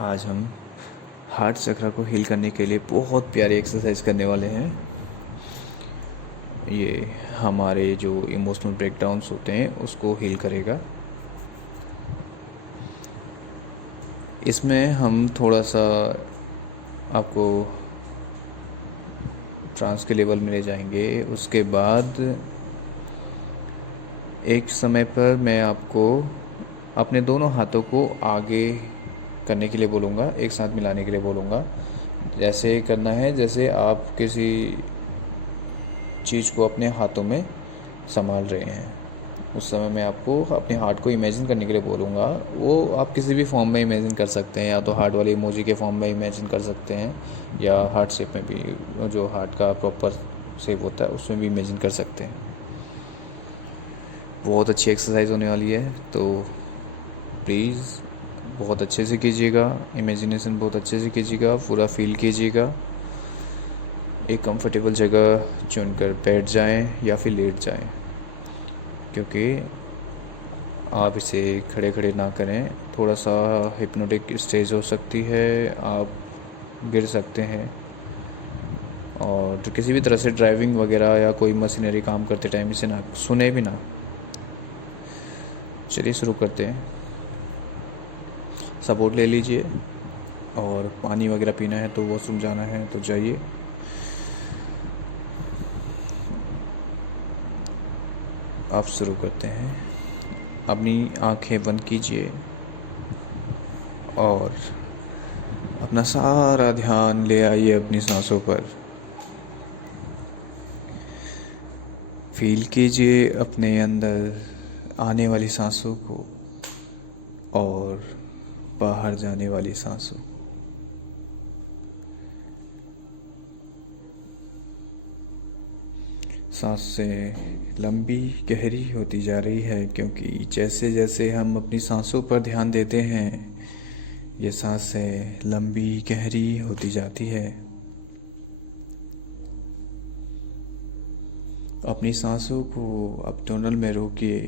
आज हम हार्ट चक्र को हील करने के लिए बहुत प्यारी एक्सरसाइज करने वाले हैं। ये हमारे जो इमोशनल ब्रेकडाउन्स होते हैं उसको हील करेगा। इसमें हम थोड़ा सा आपको ट्रांस के लेवल में ले जाएंगे। उसके बाद एक समय पर मैं आपको अपने दोनों हाथों को आगे करने के लिए बोलूँगा, एक साथ मिलाने के लिए बोलूँगा। जैसे करना है जैसे आप किसी चीज़ को अपने हाथों में संभाल रहे हैं। उस समय मैं आपको अपने हार्ट को इमेजिन करने के लिए बोलूँगा। वो आप किसी भी फॉर्म में इमेजिन कर सकते हैं, या तो हार्ट वाले इमोजी के फॉर्म में इमेजिन कर सकते हैं, या हार्ट शेप में भी, जो हार्ट का प्रॉपर शेप होता है उसमें भी इमेजिन कर सकते हैं। बहुत अच्छी एक्सरसाइज होने वाली है, तो प्लीज़ बहुत अच्छे से कीजिएगा। इमेजिनेशन बहुत अच्छे से कीजिएगा, पूरा फील कीजिएगा। एक कंफर्टेबल जगह चुनकर बैठ जाएं या फिर लेट जाएं, क्योंकि आप इसे खड़े खड़े ना करें। थोड़ा सा हिप्नोटिक स्टेज हो सकती है, आप गिर सकते हैं। और किसी भी तरह से ड्राइविंग वगैरह या कोई मशीनरी काम करते टाइम इसे ना सुने भी ना। चलिए शुरू करते हैं। सपोर्ट ले लीजिए, और पानी वगैरह पीना है तो वॉशरूम जाना है तो जाइए। आप शुरू करते हैं। अपनी आंखें बंद कीजिए और अपना सारा ध्यान ले आइए अपनी सांसों पर। फील कीजिए अपने अंदर आने वाली सांसों को और बाहर जाने वाली सांसों को। सांसें लंबी गहरी होती जा रही है, क्योंकि जैसे जैसे हम अपनी सांसों पर ध्यान देते हैं ये सांसें लंबी गहरी होती जाती है। अपनी सांसों को एब्डोमेन में रोकिए,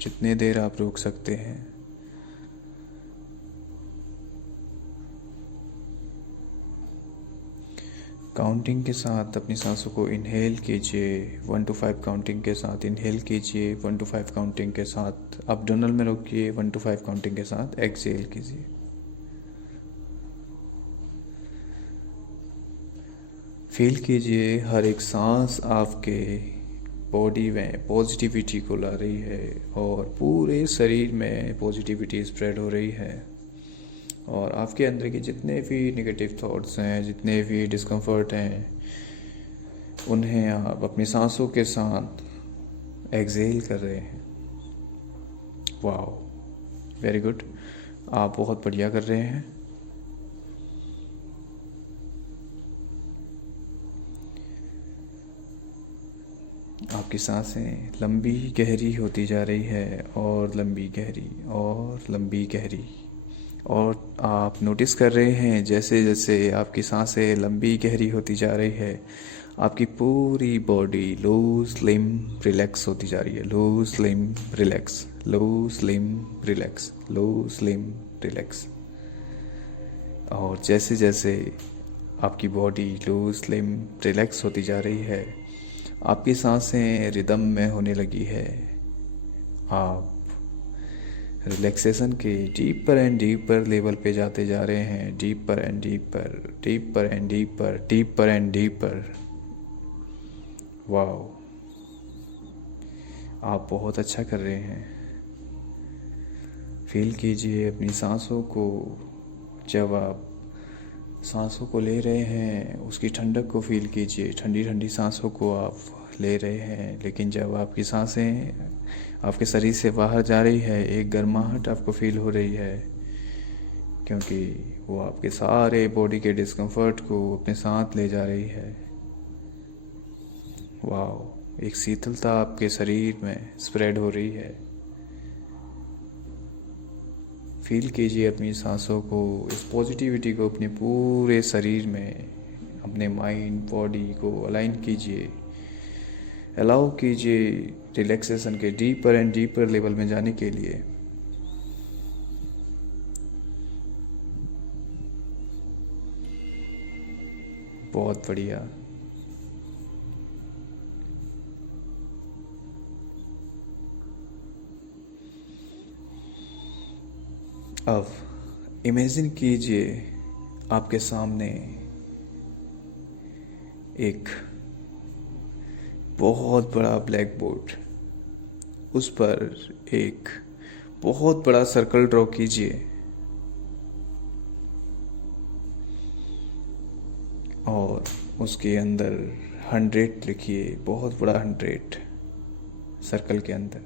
जितने देर आप रोक सकते हैं। काउंटिंग के साथ अपनी सांसों को इनहेल कीजिए। 1 to 5 काउंटिंग के साथ इनहेल कीजिए। 1 to 5 काउंटिंग के साथ एब्डोमेन में रोकिए। 1 to 5 काउंटिंग के साथ एक्सहेल कीजिए। फील कीजिए हर एक सांस आपके बॉडी में पॉजिटिविटी को ला रही है, और पूरे शरीर में पॉजिटिविटी स्प्रेड हो रही है। और आपके अंदर के जितने भी नेगेटिव थॉट्स हैं, जितने भी डिस्कम्फर्ट हैं, उन्हें आप अपनी सांसों के साथ एक्सहेल कर रहे हैं। वाओ, वेरी गुड, आप बहुत बढ़िया कर रहे हैं। आपकी सांसें लंबी गहरी होती जा रही है, और लंबी गहरी और लंबी गहरी। और आप नोटिस कर रहे हैं जैसे जैसे आपकी सांसें लंबी गहरी होती जा रही है, आपकी पूरी बॉडी लूज लिम रिलैक्स होती जा रही है। लूज लिम रिलैक्स, लूज लिम रिलैक्स, लूज लिम रिलैक्स। और जैसे जैसे आपकी बॉडी लूज लिम रिलैक्स होती जा रही है, आपकी सांसें रिदम में होने लगी है। आप रिलैक्सेशन के डीपर एंड डीपर लेवल पे जाते जा रहे हैं। Deeper and deeper, deeper and deeper, deeper and deeper. Wow, आप बहुत अच्छा कर रहे हैं। फील कीजिए अपनी सांसों को। जब आप सांसों को ले रहे हैं उसकी ठंडक को फील कीजिए। ठंडी ठंडी सांसों को आप ले रहे हैं, लेकिन जब आपकी सांसें आपके शरीर से बाहर जा रही है, एक गर्माहट आपको फील हो रही है, क्योंकि वो आपके सारे बॉडी के डिस्कम्फर्ट को अपने साथ ले जा रही है। वाओ, एक शीतलता आपके शरीर में स्प्रेड हो रही है। फील कीजिए अपनी सांसों को, इस पॉजिटिविटी को अपने पूरे शरीर में, अपने माइंड बॉडी को अलाइन कीजिए। अलाउ कीजिए रिलैक्सेशन के डीपर एंड डीपर लेवल में जाने के लिए। बहुत बढ़िया। अब इमेजिन कीजिए आपके सामने एक बहुत बड़ा ब्लैक बोर्ड, उस पर एक बहुत बड़ा सर्कल ड्रॉ कीजिए और उसके अंदर 100 लिखिए, बहुत बड़ा 100 सर्कल के अंदर,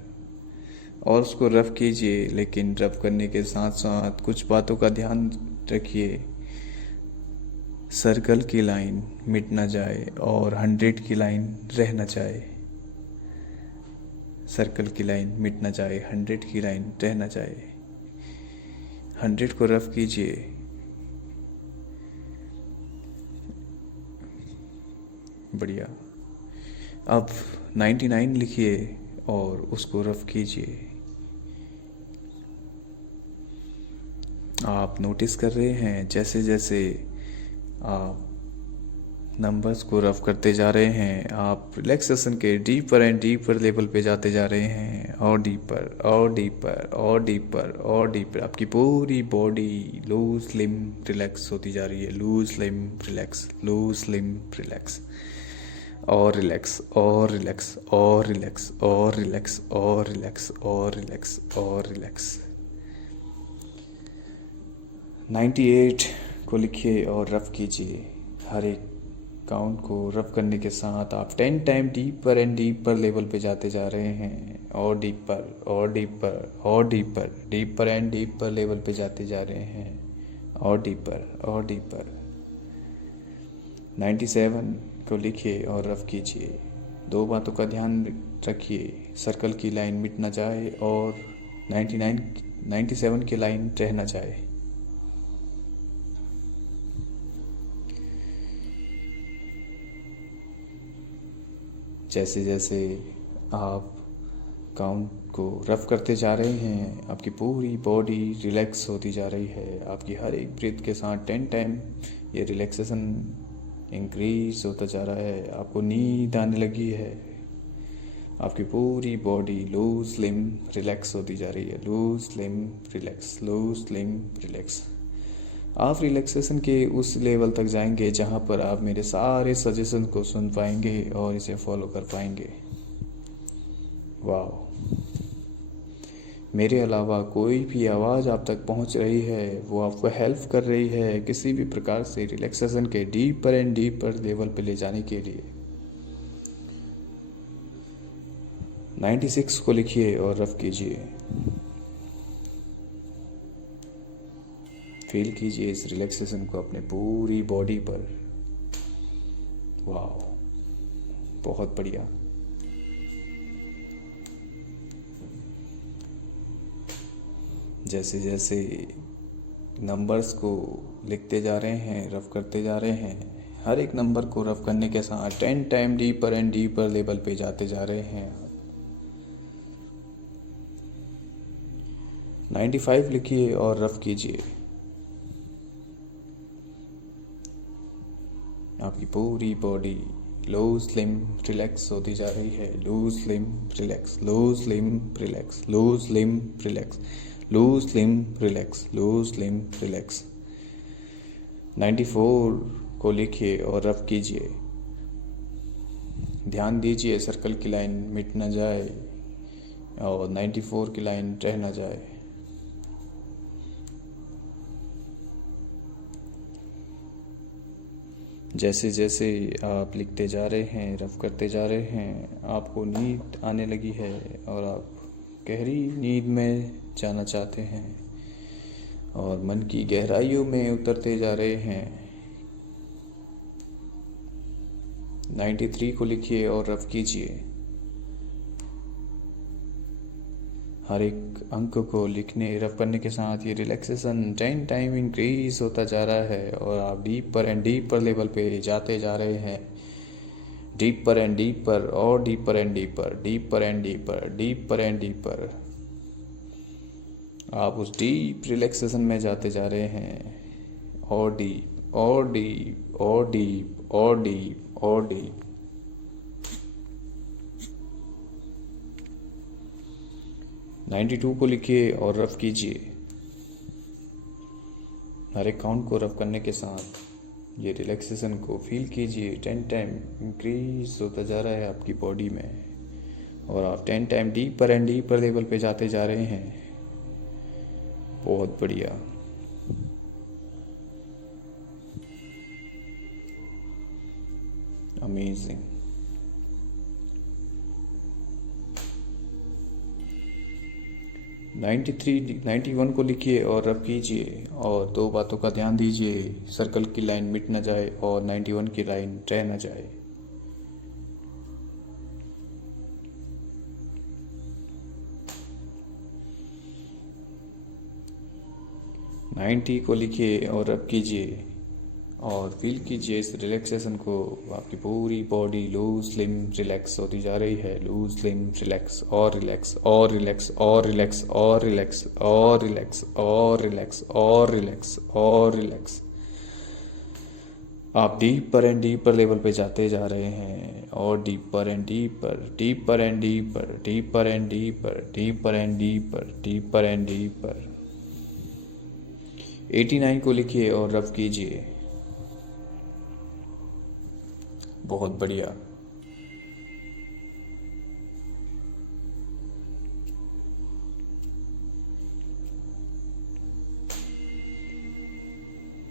और उसको रफ कीजिए। लेकिन रफ करने के साथ साथ कुछ बातों का ध्यान रखिए। सर्कल की लाइन मिट ना जाए और 100 की लाइन रह ना जाए। सर्कल की लाइन मिट ना जाए, 100 की लाइन रह ना जाए। 100 को रफ कीजिए। बढ़िया। अब 99 लिखिए और उसको रफ कीजिए। आप नोटिस कर रहे हैं जैसे जैसे आप नंबर्स को रफ करते जा रहे हैं, आप रिलैक्सेशन के डीपर एंड डीपर लेवल पे जाते जा रहे हैं, और डीपर और डीपर और डीपर और डीपर। आपकी पूरी बॉडी लूज स्लिम रिलैक्स होती जा रही है। Loose slim relax, loose slim relax, और रिलैक्स और रिलैक्स और रिलैक्स और रिलैक्स और रिलैक्स और रिलैक्स और रिलैक्स। 98 को लिखिए और रफ कीजिए। हर एक काउंट को रफ करने के साथ आप 10 time deeper and deeper level पे जाते जा रहे हैं, और डीपर और डीपर और deeper, deeper and deeper level पे जाते जा रहे हैं, और डीपर और डीपर। 97 को लिखिए और रफ कीजिए। दो बातों का ध्यान रखिए, सर्कल की लाइन मिट ना जाए और 97 की लाइन रह ना जाए। जैसे जैसे आप काउंट को रफ करते जा रहे हैं, आपकी पूरी बॉडी रिलैक्स होती जा रही है। आपकी हर एक ब्रीथ के साथ 10 टाइम ये रिलैक्सेशन इंक्रीज होता जा रहा है। आपको नींद आने लगी है। आपकी पूरी बॉडी लूज स्लिम रिलैक्स होती जा रही है। Loose slim relax, loose slim relax. आप रिलैक्सेशन के उस लेवल तक जाएंगे जहां पर आप मेरे सारे सजेशन को सुन पाएंगे और इसे फॉलो कर पाएंगे। वाह, मेरे अलावा कोई भी आवाज़ आप तक पहुंच रही है, वो आपको हेल्प कर रही है किसी भी प्रकार से रिलैक्सेशन के डीपर एंड डीपर लेवल पे ले जाने के लिए। 96 को लिखिए और रफ कीजिए। फील कीजिए इस रिलैक्सेशन को अपने पूरी बॉडी पर। वाह, बहुत बढ़िया। जैसे जैसे नंबर्स को लिखते जा रहे हैं, रफ करते जा रहे हैं, हर एक नंबर को रफ करने के साथ 10 time deeper and deeper level पे जाते जा रहे हैं। 95 लिखिए और रफ कीजिए। आपकी पूरी बॉडी लूज स्लिम रिलैक्स होती जा रही है। Loose slim relax, loose slim relax, loose slim relax, loose slim relax, loose slim relax. 94 को लिखिए और रफ कीजिए। ध्यान दीजिए सर्कल की लाइन मिट ना जाए और 94 की लाइन रह ना जाए। जैसे जैसे आप लिखते जा रहे हैं, रफ करते जा रहे हैं, आपको नींद आने लगी है और आप गहरी नींद में जाना चाहते हैं और मन की गहराइयों में उतरते जा रहे हैं। 93 को लिखिए और रफ कीजिए। हर एक अंक को लिखने रफ करने के साथ ये रिलैक्सेशन 10 टाइम इंक्रीज होता जा रहा है और आप डीपर एंड डीपर लेवल पे जाते जा रहे हैं। डीपर एंड डीपर और deeper and deeper, deeper and deeper, deeper and deeper. आप उस डीप रिलैक्सेशन में जाते जा रहे हैं, और डीप और डीप और डीप और डीप और डीप। 92 को लिखिए और रफ कीजिए। हर एक काउंट को रफ करने के साथ ये रिलैक्सेशन को फील कीजिए। 10 टाइम इंक्रीज होता जा रहा है आपकी बॉडी में और आप 10 time deeper and deeper level पे जाते जा रहे हैं। बहुत बढ़िया। अमेजिंग। 91 को लिखिए और रब कीजिए और दो बातों का ध्यान दीजिए। सर्कल की लाइन मिट न जाए और 91 की लाइन रह न जाए। नाइन्टी को लिखिए और रब कीजिए और फील कीजिए इस रिलैक्सेशन को। आपकी पूरी बॉडी लूज लिम रिलैक्स होती जा रही है। लूज लिम रिलैक्स और रिलैक्स और रिलैक्स और रिलैक्स और रिलैक्स और रिलैक्स और रिलैक्स और रिलैक्स और रिलैक्स। आप डीपर एंड डीपर लेवल पे जाते जा रहे हैं और deeper and deeper, deeper and deeper, deeper and deeper, deeper and deeper, deeper and deeper. 89 को लिखिए और रब कीजिए। बहुत बढ़िया।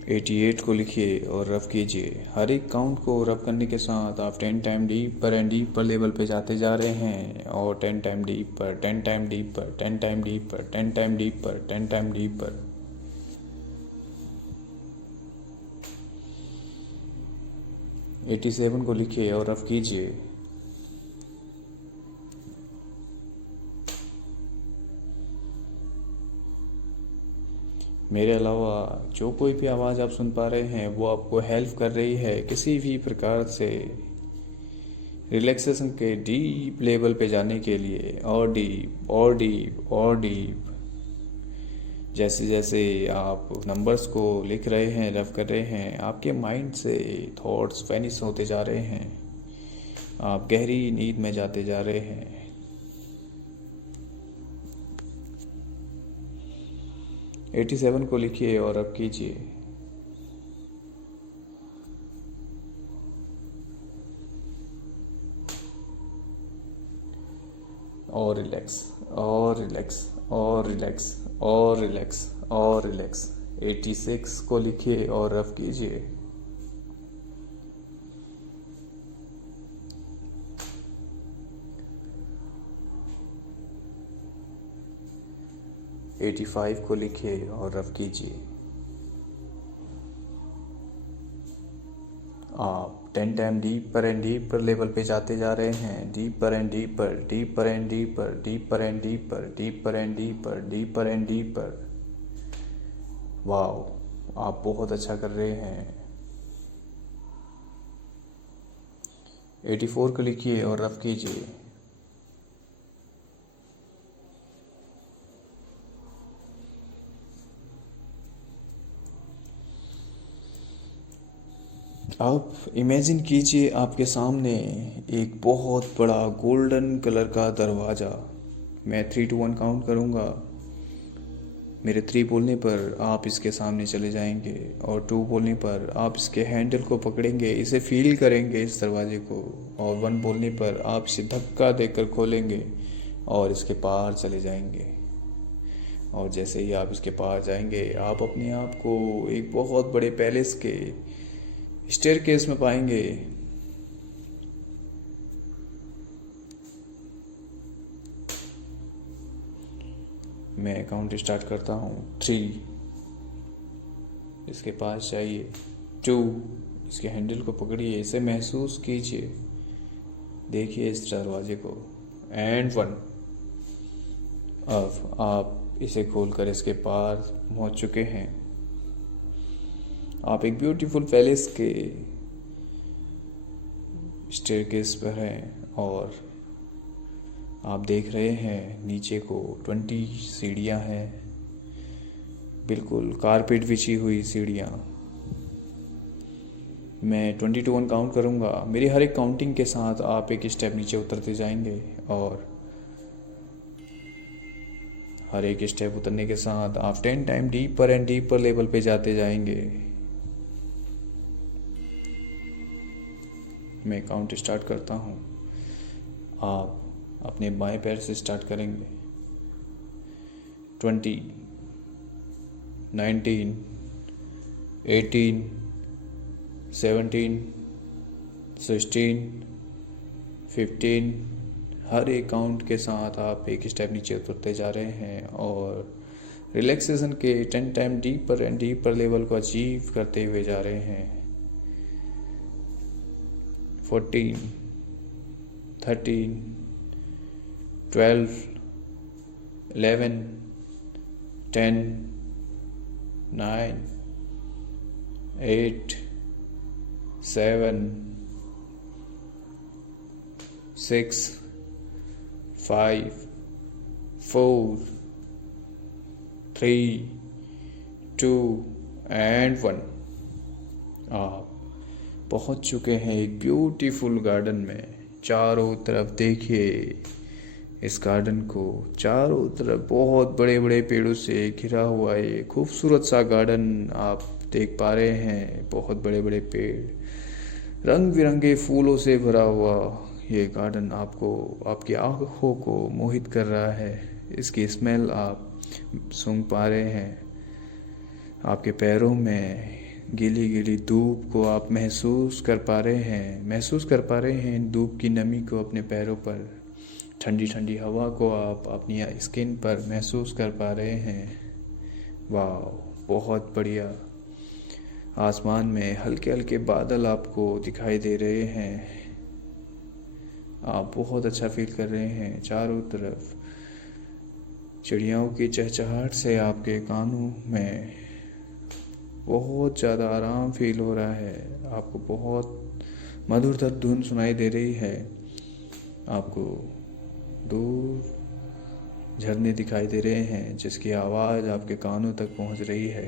एटी 88 को लिखिए और रफ कीजिए। हर एक काउंट को रफ करने के साथ आप 10 time deeper and deeper level पे जाते जा रहे हैं और 10 time deeper, 10 time deeper, 10 time deeper, 10 time deeper, 10 time deeper. 87 को लिखिए और रफ कीजिए। मेरे अलावा जो कोई भी आवाज़ आप सुन पा रहे हैं वो आपको हेल्प कर रही है किसी भी प्रकार से रिलैक्सेशन के डीप लेवल पे जाने के लिए। और डीप और डीप और डीप। जैसे जैसे आप नंबर्स को लिख रहे हैं, रफ कर रहे हैं, आपके माइंड से थॉट्स वैनिश होते जा रहे हैं। आप गहरी नींद में जाते जा रहे हैं। एटी 87 को लिखिए और रब कीजिए। और रिलैक्स और रिलैक्स और रिलैक्स और रिलैक्स और रिलैक्स। 86 को लिखिए और रफ कीजिए। एटी 85 को लिखिए और रफ कीजिए। आप 10 time deeper and deeper level पे जाते जा रहे हैं। Deeper and deeper, deeper and deeper, deeper and deeper, deeper and deeper, deeper and deeper. Wow, आप बहुत अच्छा कर रहे हैं। 84 को लिखिए और रफ कीजिए। अब इमेजिन कीजिए आपके सामने एक बहुत बड़ा गोल्डन कलर का दरवाज़ा। मैं 3 2 1 काउंट करूँगा। मेरे 3 बोलने पर आप इसके सामने चले जाएंगे और 2 बोलने पर आप इसके हैंडल को पकड़ेंगे, इसे फील करेंगे इस दरवाजे को, और 1 बोलने पर आप इसे धक्का देकर खोलेंगे और इसके पार चले जाएंगे। और जैसे ही आप इसके पार जाएंगे आप अपने आप को एक बहुत बड़े पैलेस के स्टेयरकेस में पाएंगे। मैं काउंट स्टार्ट करता हूँ। 3, इसके पास जाइए। 2, इसके हैंडल को पकड़िए, इसे महसूस कीजिए, देखिए इस दरवाजे को। एंड 1। अब आप इसे खोलकर इसके पार पहुँच चुके हैं। आप एक ब्यूटीफुल पैलेस के स्टेयरकेस पर हैं और आप देख रहे हैं नीचे को 20 सीढ़ियाँ हैं, बिल्कुल कारपेट बिछी हुई सीढ़ियाँ। मैं 20 to 1 काउंट करूँगा। मेरी हर एक काउंटिंग के साथ आप एक स्टेप नीचे उतरते जाएंगे और हर एक स्टेप उतरने के साथ आप 10 time deeper and deeper level पे जाते जाएंगे। मैं काउंट स्टार्ट करता हूँ, आप अपने बाएं पैर से स्टार्ट करेंगे। 20, 19, 18, 17, 16, 15। हर एक काउंट के साथ आप एक स्टेप नीचे उतरते जा रहे हैं और रिलैक्सेशन के 10 time deeper and deeper level को अचीव करते हुए जा रहे हैं। 14, 13, 12, 11, 10, 9, 8, 7, 6, 5, 4, 3, 2 एंड 1। आप पहुंच चुके हैं एक ब्यूटीफुल गार्डन में। चारों तरफ देखिए इस गार्डन को, चारों तरफ बहुत बड़े बड़े पेड़ों से घिरा हुआ ये खूबसूरत सा गार्डन आप देख पा रहे हैं। बहुत बड़े बड़े पेड़, रंग बिरंगे फूलों से भरा हुआ ये गार्डन आपको, आपकी आंखों को मोहित कर रहा है। इसकी स्मेल आप सूंघ पा रहे हैं। आपके पैरों में गीली गीली धूप को आप महसूस कर पा रहे हैं धूप की नमी को अपने पैरों पर, ठंडी ठंडी हवा को आप अपनी स्किन पर महसूस कर पा रहे हैं। वाह, बहुत बढ़िया। आसमान में हल्के हल्के बादल आपको दिखाई दे रहे हैं। आप बहुत अच्छा फील कर रहे हैं। चारों तरफ चिड़ियाओं की चहचहाहट से आपके कानों में बहुत ज़्यादा आराम फील हो रहा है। आपको बहुत मधुर धुन सुनाई दे रही है। आपको दूर झरने दिखाई दे रहे हैं जिसकी आवाज़ आपके कानों तक पहुंच रही है।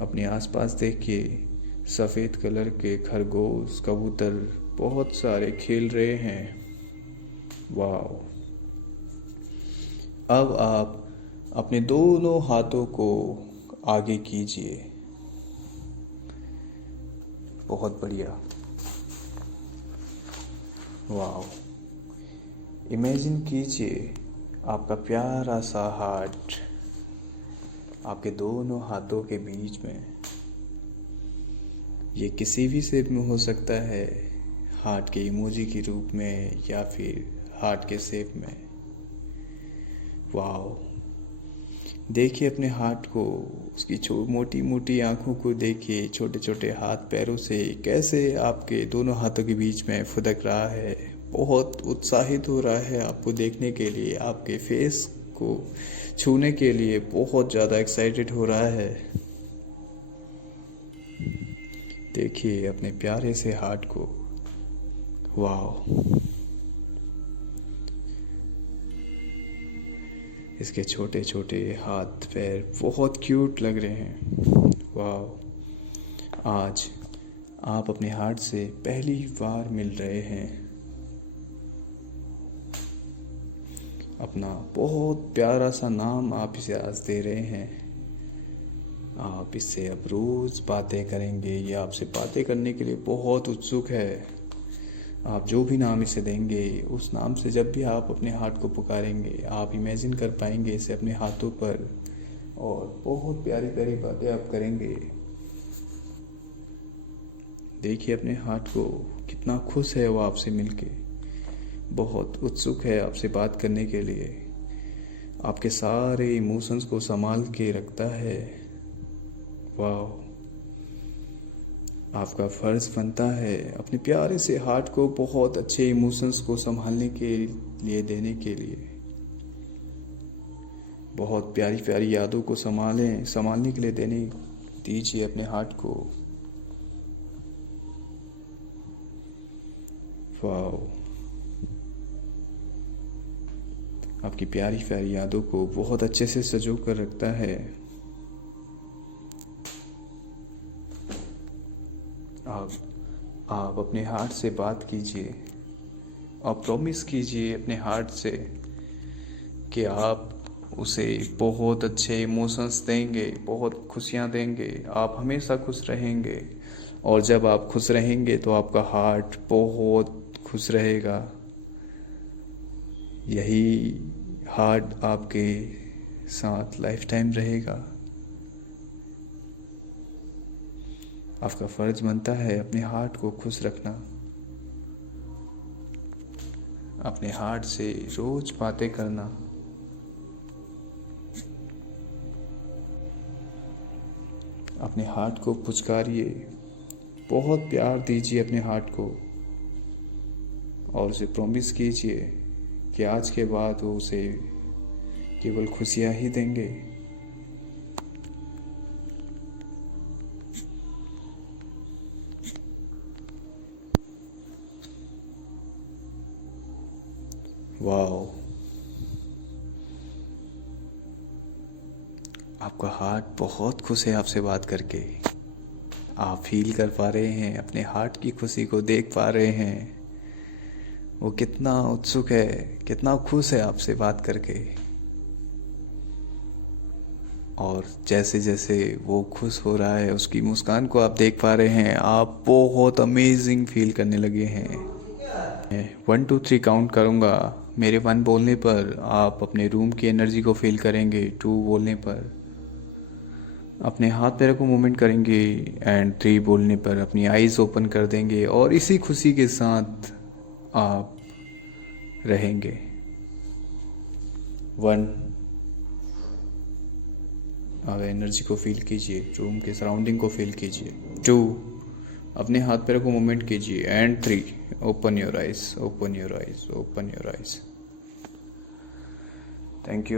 अपने आसपास देखिए, सफ़ेद कलर के खरगोश, कबूतर बहुत सारे खेल रहे हैं। वाह। अब आप अपने दोनों हाथों को आगे कीजिए। बहुत बढ़िया। वाह। इमेजिन कीजिए आपका प्यारा सा हार्ट आपके दोनों हाथों के बीच में। ये किसी भी शेप में हो सकता है, हार्ट के इमोजी के रूप में या फिर हार्ट के शेप में। वाह। देखिए अपने हार्ट को, उसकी मोटी मोटी आंखों को देखिए, छोटे छोटे हाथ पैरों से कैसे आपके दोनों हाथों के बीच में फुदक रहा है। बहुत उत्साहित हो रहा है आपको देखने के लिए, आपके फेस को छूने के लिए बहुत ज़्यादा एक्साइटेड हो रहा है। देखिए अपने प्यारे से हार्ट को। वाह। इसके छोटे छोटे हाथ पैर बहुत क्यूट लग रहे हैं। वाह। आज आप अपने हार्ट से पहली बार मिल रहे हैं। अपना बहुत प्यारा सा नाम आप इसे आज दे रहे हैं। आप इससे अब रोज़ बातें करेंगे। ये आपसे बातें करने के लिए बहुत उत्सुक है। आप जो भी नाम इसे देंगे, उस नाम से जब भी आप अपने हार्ट को पुकारेंगे, आप इमेजिन कर पाएंगे इसे अपने हाथों पर, और बहुत प्यारी प्यारी बातें आप करेंगे। देखिए अपने हार्ट को, कितना खुश है वो आपसे मिलके, बहुत उत्सुक है आपसे बात करने के लिए। आपके सारे इमोशंस को संभाल के रखता है। वाह। आपका फ़र्ज़ बनता है अपने प्यारे से हार्ट को बहुत अच्छे इमोशंस को संभालने के लिए, देने के लिए। बहुत प्यारी प्यारी यादों को संभालने के लिए दीजिए अपने हार्ट को। वाह। आपकी प्यारी प्यारी यादों को बहुत अच्छे से संजो कर रखता है। आप अपने हार्ट से बात कीजिए और प्रॉमिस कीजिए अपने हार्ट से कि आप उसे बहुत अच्छे इमोशंस देंगे, बहुत खुशियाँ देंगे, आप हमेशा खुश रहेंगे। और जब आप खुश रहेंगे तो आपका हार्ट बहुत खुश रहेगा। यही हार्ट आपके साथ लाइफ टाइम रहेगा। आपका फ़र्ज बनता है अपने हार्ट को खुश रखना। अपने हार्ट से रोज बातें करना। अपने हार्ट को पुचकारिए, बहुत प्यार दीजिए अपने हार्ट को और उसे प्रॉमिस कीजिए कि आज के बाद वो उसे केवल खुशियाँ ही देंगे। वाओ, आपका हार्ट बहुत खुश है आपसे बात करके। आप फील कर पा रहे हैं, अपने हार्ट की खुशी को देख पा रहे हैं। वो कितना उत्सुक है, कितना खुश है आपसे बात करके। और जैसे जैसे वो खुश हो रहा है, उसकी मुस्कान को आप देख पा रहे हैं। आप बहुत अमेजिंग फील करने लगे हैं। 1 2 3 काउंट करूँगा। मेरे 1 बोलने पर आप अपने रूम की एनर्जी को फील करेंगे। 2 बोलने पर अपने हाथ पैरों को मूवमेंट करेंगे एंड 3 बोलने पर अपनी आईज ओपन कर देंगे और इसी खुशी के साथ आप रहेंगे। 1, आप एनर्जी को फील कीजिए, रूम के सराउंडिंग को फील कीजिए। 2, अपने हाथ पैरों को मूवमेंट कीजिए and 3, open your eyes, open your eyes, open your eyes. Thank you.